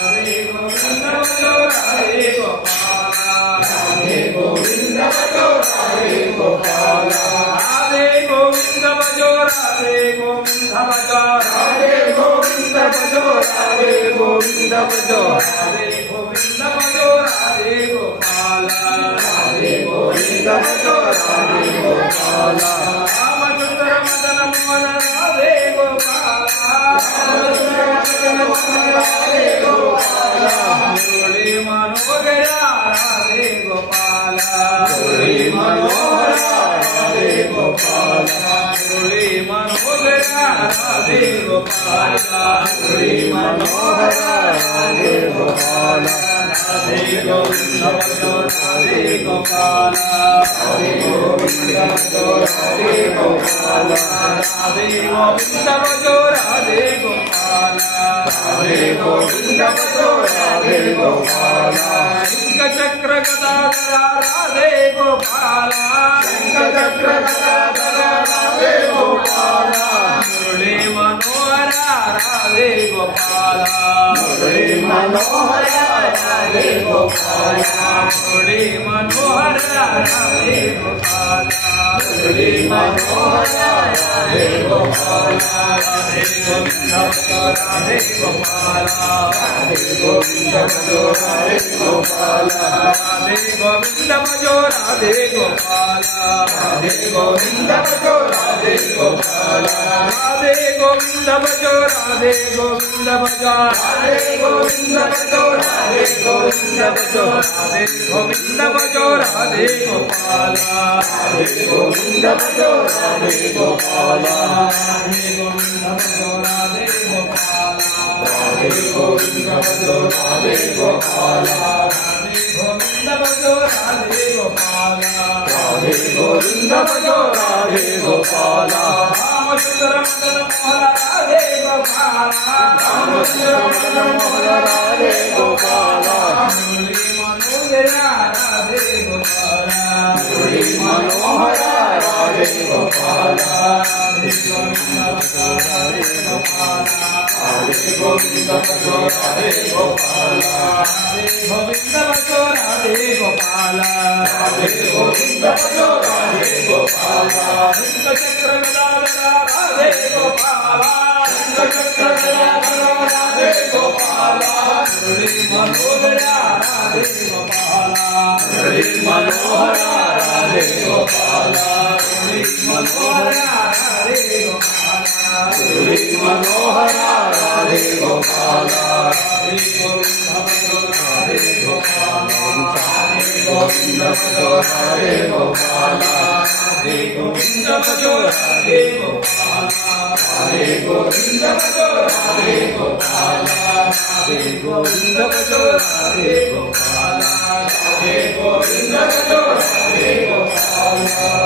राधे गोविंद भजो राधे गोपाल राधे गोविंद भजो राधे गोपाल राधे गोविंद भजो राधे गोविंद भजो राधे गोविंद भजो राधे गोविंद भजो राधे गोविंद भजो राधे गोपाल राधे गोविंद भजो राधे गोपाल रामचंद्र मदन मोहन राधे गोपाल रामचंद्र मदन मोहन राधे गोपाल मुरली मनोहर राधे गोपाल मुरली मनोहर राधे गोपाल मुरली मनोहर राधे गोपाल मुरली मनोहर राधे गोपाल राधे गोविंद भजो राधे गोपाल राधे गोविंद भजो राधे गोपाल राधे गोविंद भजो राधे गोपाल राधे गोविंद भजो राधे गोपाल शंख चक्र गदाधर राधे गोपाल शंख चक्र गदाधर राधे गोपाल मुरली मनोहर राधे गोपाल मुरली मनोहर राधे गोपाल मुरली मनोहर राधे गोपाल मुरली मनोहर राधे गोपाल राधे गोविंद भजो राधे गोपाल राधे गोविंद भजो राधे गोपाल राधे गोविंद भजो राधे गोपाल राधे गोविंद भजो राधे गोपाल राधे गोविंद भजो राधे गोविंद भजो राधे गोविंद भजो राधे गोविंद भजो राधे गोविंद भजो राधे गोपाल राधे गोविंद भजो राधे गोपाल राधे गोविंद भजो राधे गोपाल राधे गोविंद भजो राधे गोपाल राधे गोविंद भजो राधे गोपाल राधे गोविंद भजो राधे गोपाल रामचंद्र मदन मोहन राधे गोपाल रामचंद्र मदन मोहन राधे गोपाल मुरली मनोहर राधे गोपाल मुरली मनोहर राधे गोपाल राधे गोविंद भजो राधे गोपाल राधे गोविंद भजो राधे गोपाल राधे गोविंद भजो राधे गोपाल राधे गोविंद भजो राधे गोपाल शंख चक्र गदाधर राधे गोपाल शंख चक्र गदाधर राधे गोपाल मुरली मनोहर राधे गोपाल मुरली मनोहर राधे गोपाल मुरली मनोहर राधे गोपाल मुरली मनोहर राधे गोपाल राधे गोविंद भजो राधे गोपाल राधे गोविंद भजो राधे गोपाल राधे गोविंद भजो राधे गोपाल राधे गोविंद भजो राधे गोपाल राधे गोविंद भजो राधे गोपाल राधे गोविंद भजो राधे गोपाल